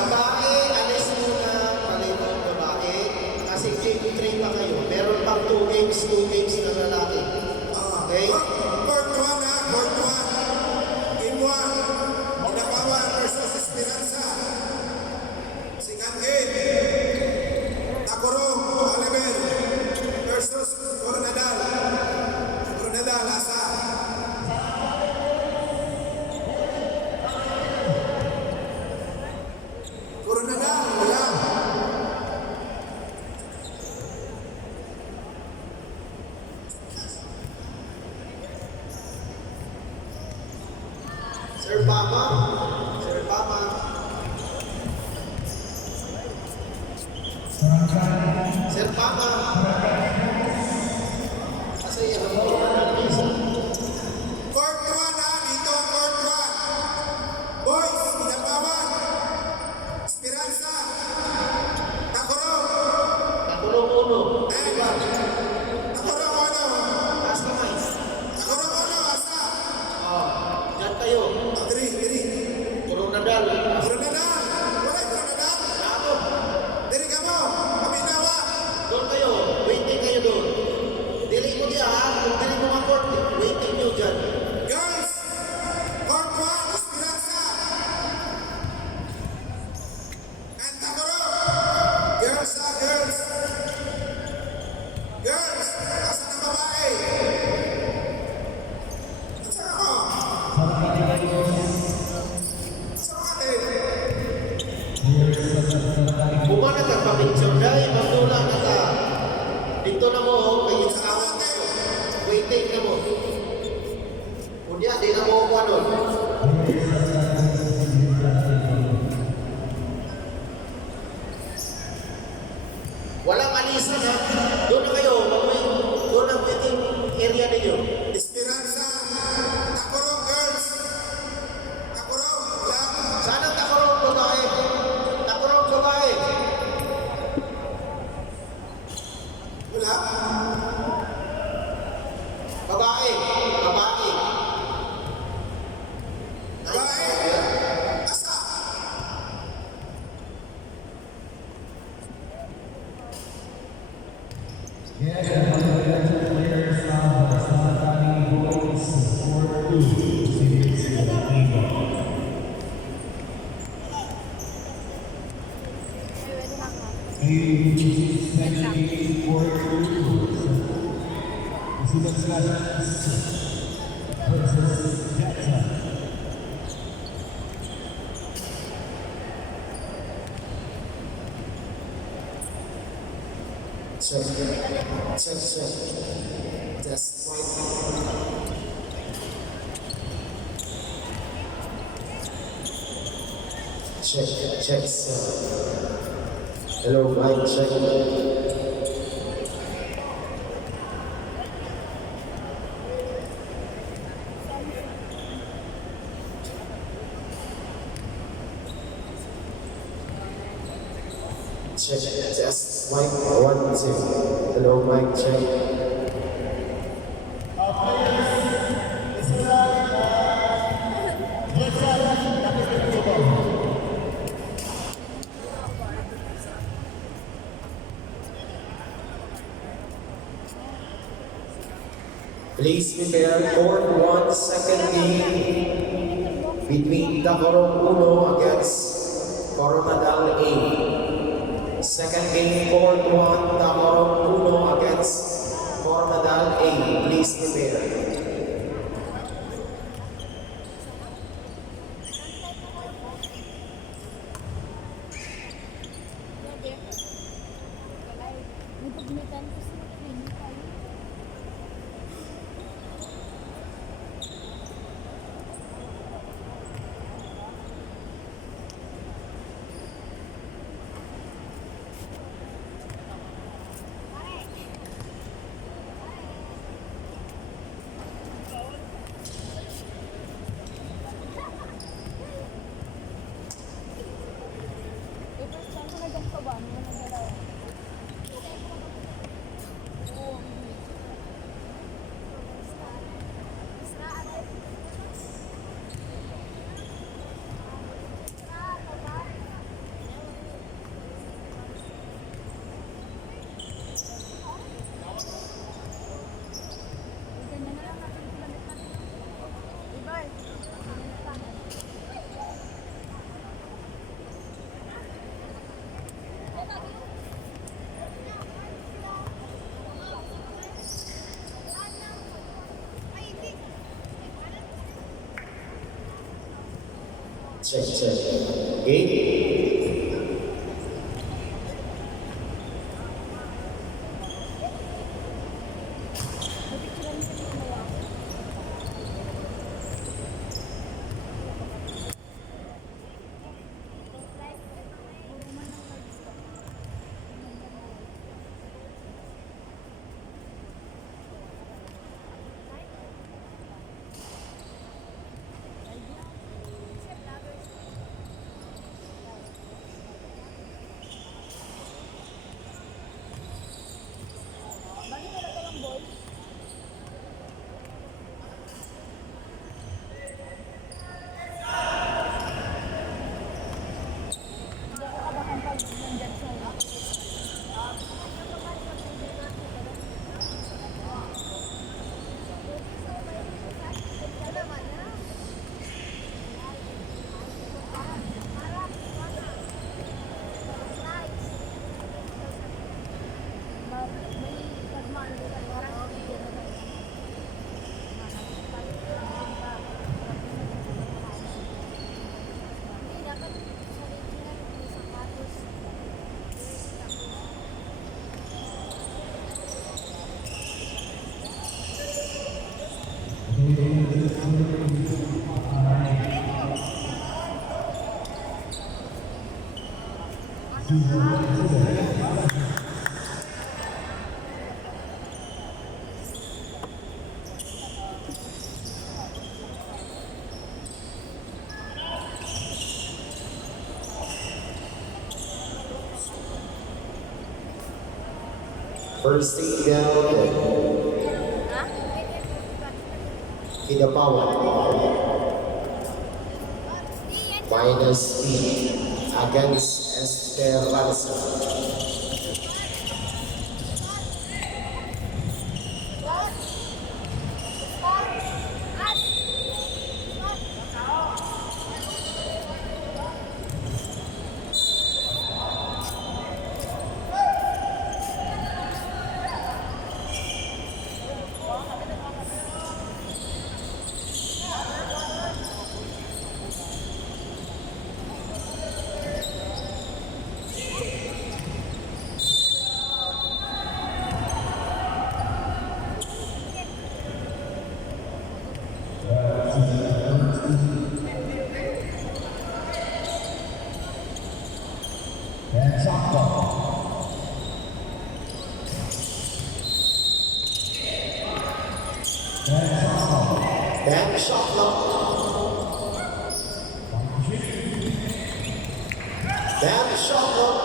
Babae, alis muna palito ng babae. Kasi game 3 pa kayo. Meron pang 2 games na lalaki. Okay? Court 1 ha, Court 1. Game 1. Inapawan versus Esperanza. Second game. Takuro, Oliver versus Coronadal. Coronadal, asa. Coronadal, wala. Sir Pama. Sir Pama. Sir Pama. Kasi yan ang Court 1 ha, dito Court 1. Boys, Inapawan. Esperanza. Takuro. Nakulong uno. Diba? Takuro ano? Customize. Takuro ano, asa. Diyan kayo. Diri. Coronadal. Coronadal. Wala Coronadal. Lalo. Diri ka mo. Aminawa. Doon kayo. Waiting kayo doon. Dili mo diya ha. Kung dili mo ma-court, waiting nyo dyan. Girls. Court 1, Esperanza. And Takuro. Girls ha, girls. Girls. Asa ng babae. Asa ako. Asa ka Bumana ka pa picture dahil magdula na ka. Dito na mo, kayo sa awan kayo. Waiting na mo. Kunya, di na mo ako ano. Walang alisan ha. Doon na kayo. Doon ang waiting area ninyo. Esperanza. Takuro, girls. Takuro, wala. Sana takurong babae. Takurong babae. Wala. Babae. Babae. Babae. Asa. Check. Test point. Check. Hello, mic check. Check. Test. Mic 1, 2. Hello, mic check. Please prepare Court 1, second game between Tacorong Uno against Coronadal A. Second game, Court 1, Tacorong Uno against Coronadal A. Please prepare. Napagmitan ko sa clinic tayo. Check, check. Game. First thing down, Kidapawan. Minus E against Esperanza. Back shot clock. Back shot clock.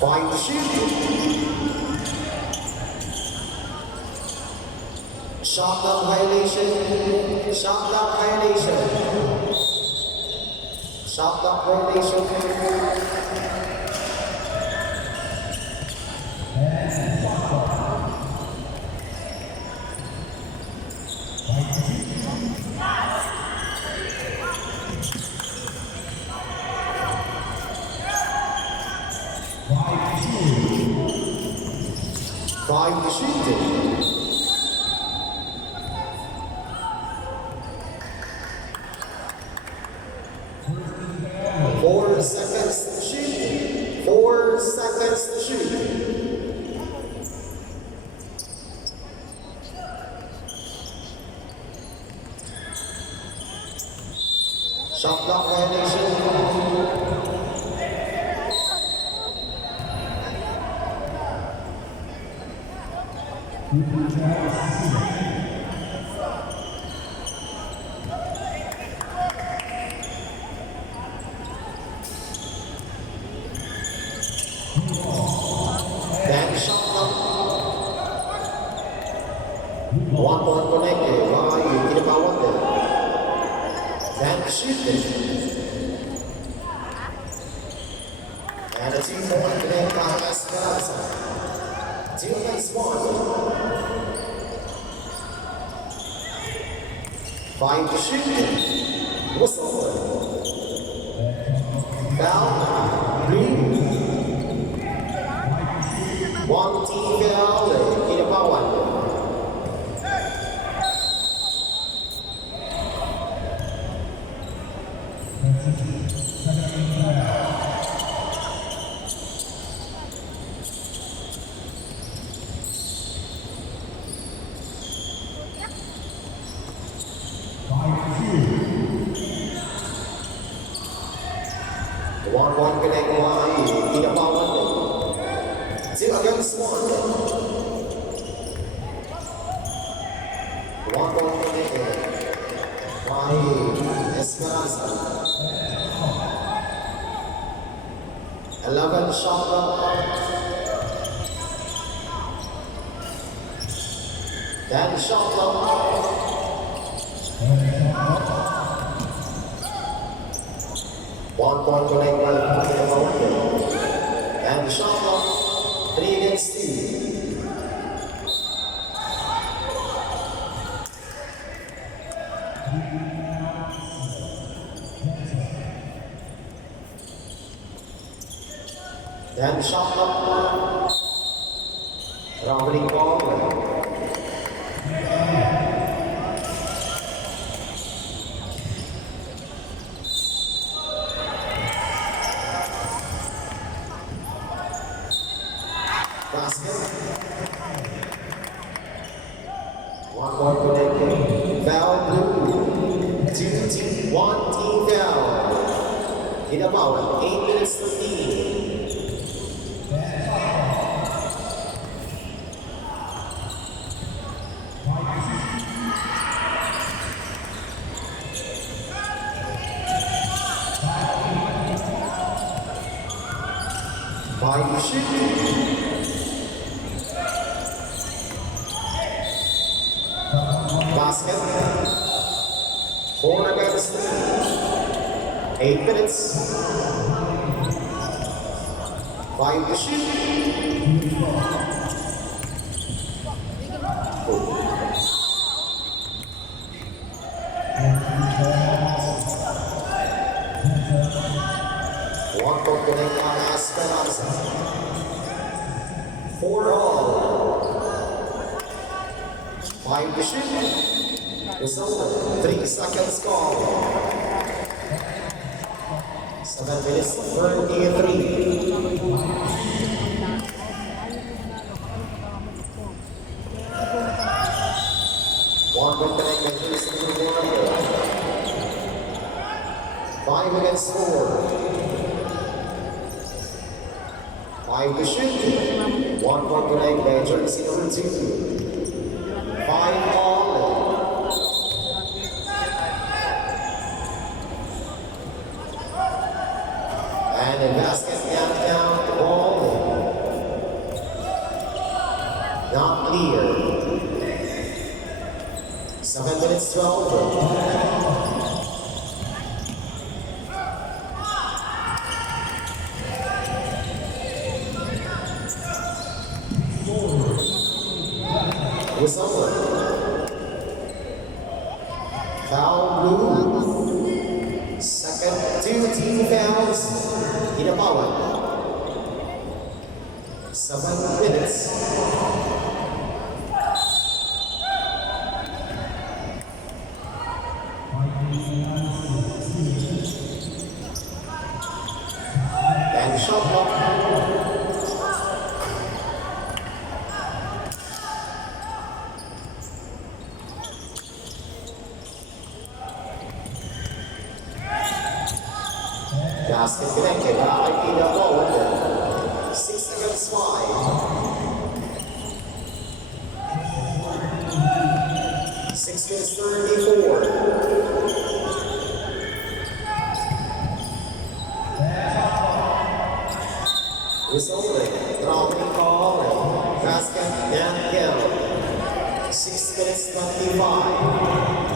Find the shoot. Shot clock violation. Shot clock violation. Shot clock violation. Five to shoot. 4 seconds to shoot. 4 seconds to shoot. Shot clock violation. Back shot clock. 1 point connected. Why you get about one there? Back shooting. And a 2 point connect by Esperanza. 2 against 1. 5 to shoot. Whistle. Foul. Green. 1 2 against 1. 1 point connected by Esperanza. 11 shot clock. 10 shot clock. 1 point connect by the and shot clock 3 against 2. Then shot clock. Rounding ball. Basket. 1 point connected. Foul blue. 2 team, 1 team foul. In about 8 minutes 15. By the shoot. Basket. 4 against 3. 8 minutes. By the shoot. One point connect on Esperanza. 4 all. 5 to shoot. Result 3 seconds call. 7 minutes 33. One point connect by Jason Warner. 5 against 4. 5 to shoot. 1 point connect by jersey number 2. 5 all. And the basket down the ball. Not clear. 7 minutes 12. Result. Foul blue. Second 2 team fouls in a power. 7 minutes. And shot clock. Basket connected by Ida Bowen. 6 against 5. 6 minutes 34. Resulting dropping call. Basket downhill. 6 minutes 25.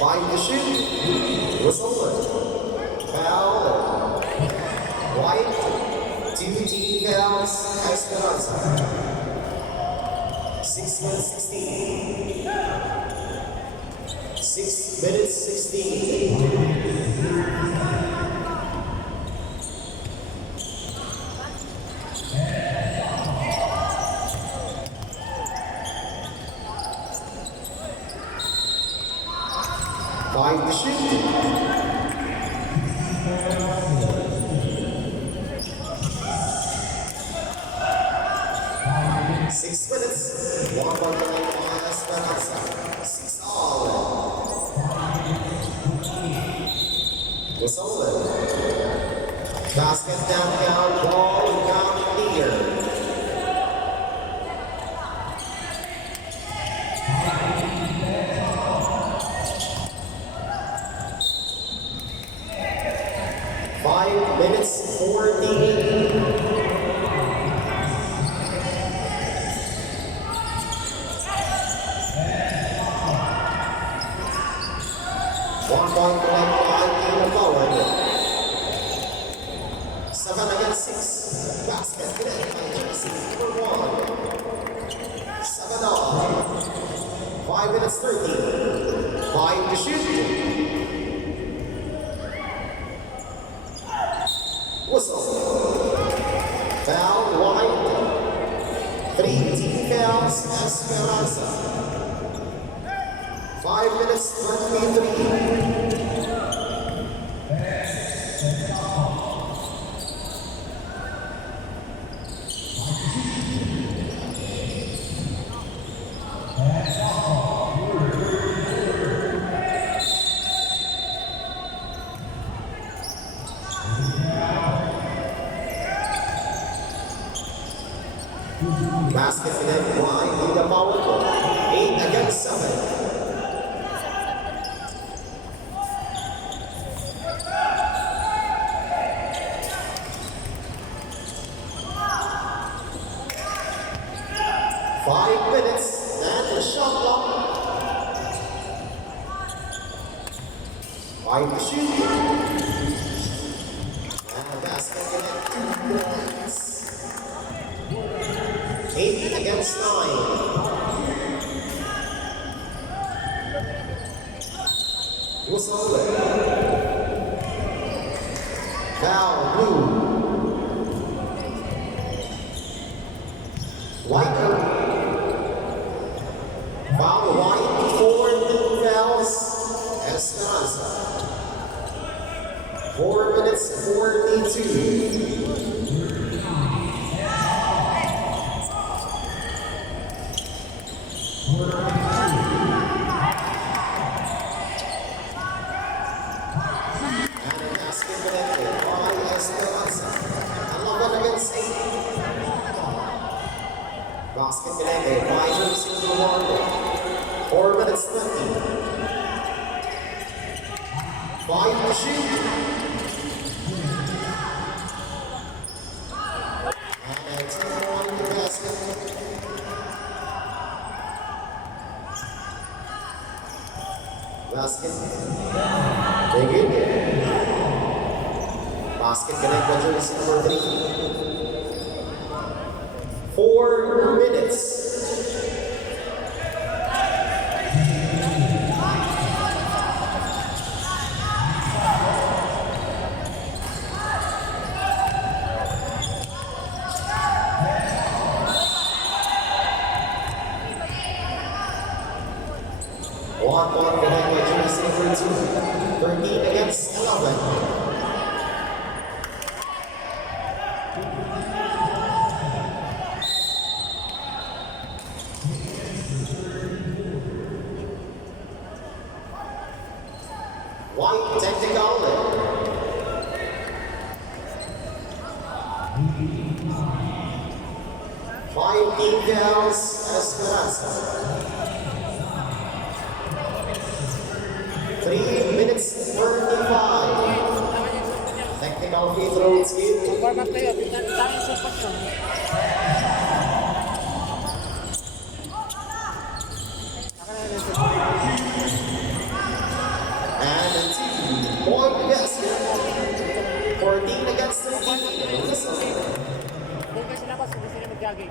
By the shoot was over. Foul. White. 2 team fouls. Esperanza. 6 minutes 16. 6 minutes 16. By the shoot. 6 minutes. 1 point Esperanza. Basket down, ball not near. Five minutes, 14. One point left forward. 7 against 6. Basket connect by jersey number 1. 7 all. 5 minutes 13. 5 to shoot. Whistle. Foul wide. 3 team fouls. Esperanza. 5 minutes 23. Basket connect wide in the foul court. 8 against 7. Five to shoot. And the basket connect 2 points. 8 against 9. Whistle. Foul blue. White. Foul white. 4 new fouls. Esperanza. 4 minutes 42. Basket connected by jersey number 1. 4 minutes 20. 5 to shoot. And a 2-point basket. Basket. Big in. Basket connect by jersey number 3. 4 minutes. One point behind by jersey number 2. 13 against 11. White technical. 5 team fouls. Esperanza. 3 minutes 35. Technical free throw skip. Forma player, tayo sa pasyon. And a 2-point basket. 14 against 13. Doon kayo sinabas, hindi sila mag-jogging.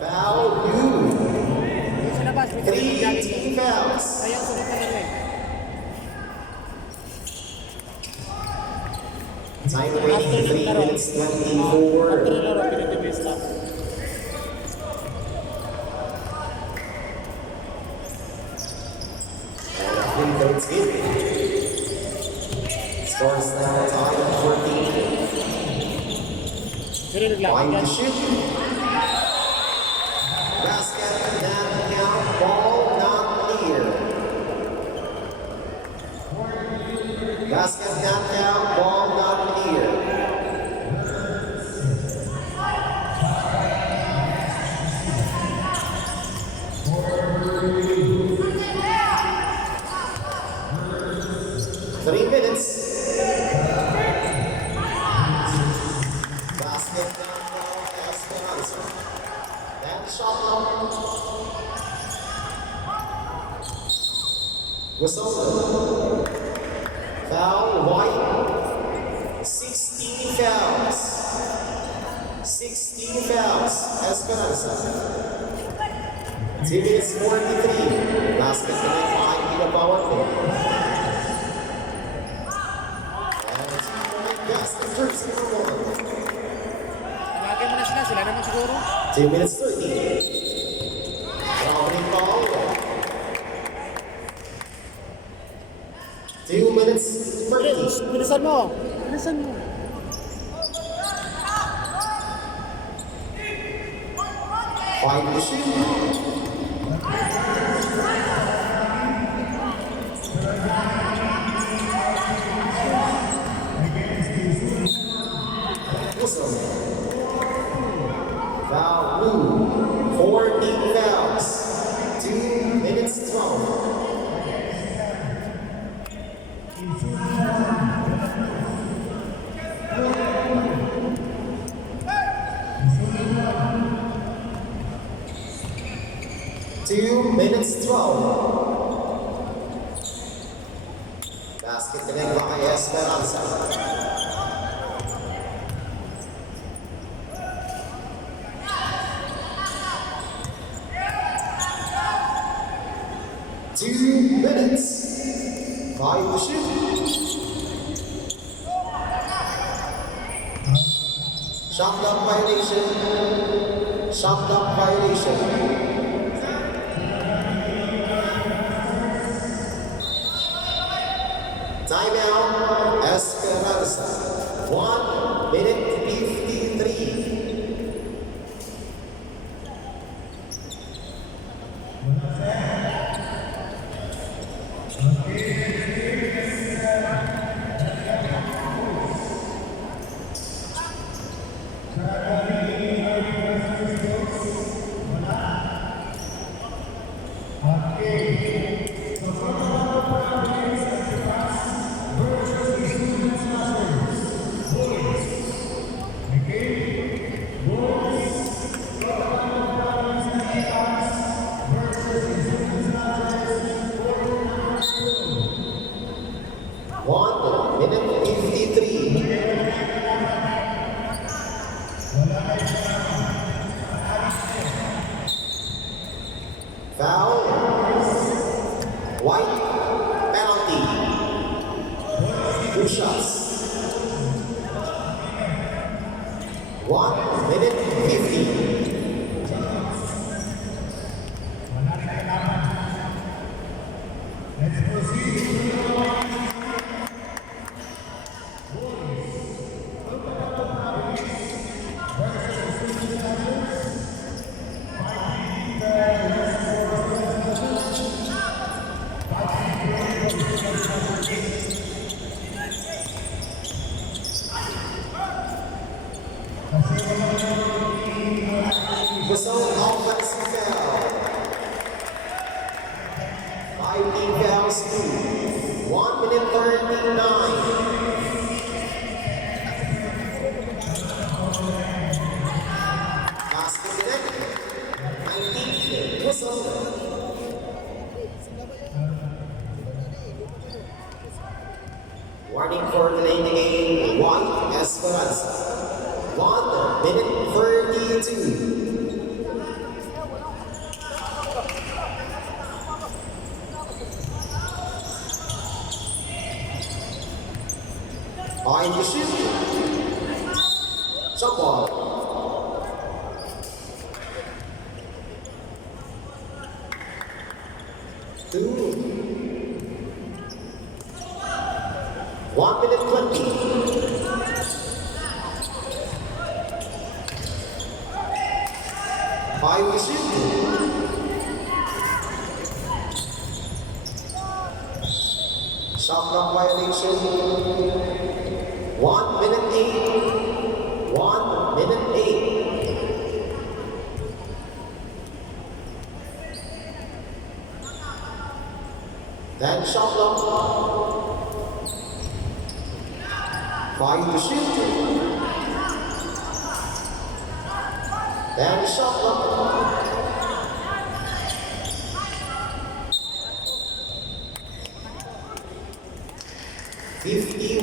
Foul blue. Doon sinabas, hindi sila 3 mag-jogging. team fouls. Kaya ang sunod na nila eh. Time remaining 3 minutes 24. After nilaro, pinag-debase lang. And a free throw skip. Scores now tied at 14. Pero naglaban 5 yan. to shoot. Basket not count. Ball not clear. Basket not count. Ball not clear. Whistle. Foul, White. 16 fouls. 16 fouls. Esperanza. 2 minutes 43. Basket na rin behind Pinabawan mo. And 2-point basket first number 1. Lagay mo na sila naman siguro. 2 minutes 30. Traveling ball. 2 minutes 30. Bilisan mo. Bilisan mo. Five to shoot. Whistle. Foul blue. 14 fouls. 2 minutes 12. Two minutes 12. Basket connect by Esperanza. Two minutes. 5 to shoot. Shot clock violation. Shot clock violation. Timeout, Esperanza. 1 minute 53. One minute 53. Foul. White. Penalty. 2 shots. 1 minute 50. Whistle, offensive foul. 15 fouls, 1 minute 39. Basket connect. 19. Whistle. Warning for delaying the game. White Esperanza. 1 minute 32. Five to shoot. Jump ball. Two. 1 minute 20. Five to shoot. Shot clock violation. 1 minute 8. 1 minute 8. Then shot clock. 5 to shoot. Then shot clock. 50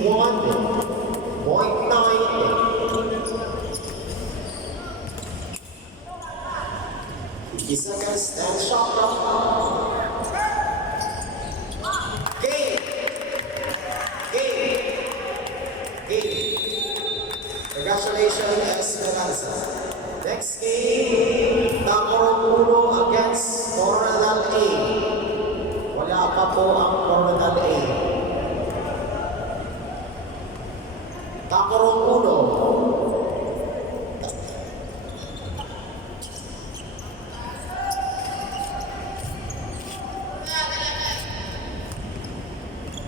seconds and shot clock. Game. Congratulations, Esperanza. Next game, Tamoro against Coronel A. Wala pa po ang Coronel